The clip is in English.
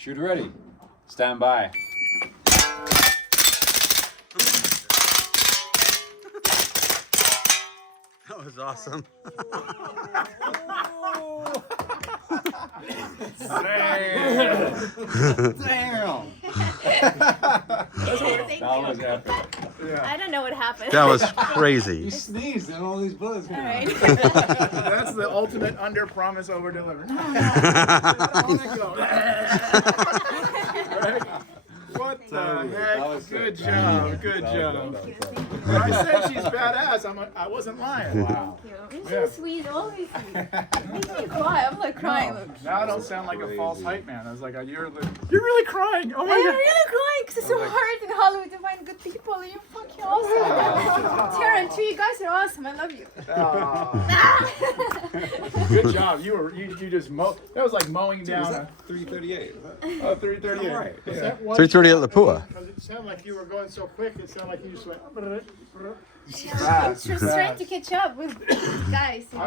Shooter ready. Stand by. That was awesome. Damn. That was epic. I don't know what happened. That was crazy. You sneezed and all these bullets came out. That's the ultimate under promise, over deliver. What the heck? was Good sick. job. Good job. When I said she's badass, I wasn't lying. Wow. You're so sweet, always sweet. Makes me cry. I'm like crying. Look. Now I don't sound like a false hype man. I was like, you're really crying. Oh my I'm god. really crying because it's so hard in Hollywood to find good people, and you're fucking awesome. Tara and Tree, you guys are awesome. I love you. Good job. You just that was like mowing down. Was that 338? Oh, 338. Right. Was Yeah. that one 3:30 shot? at Lapua. Because it sounded like you were going so quick. It sounded like you just went. Just trying to catch up with guys. You know?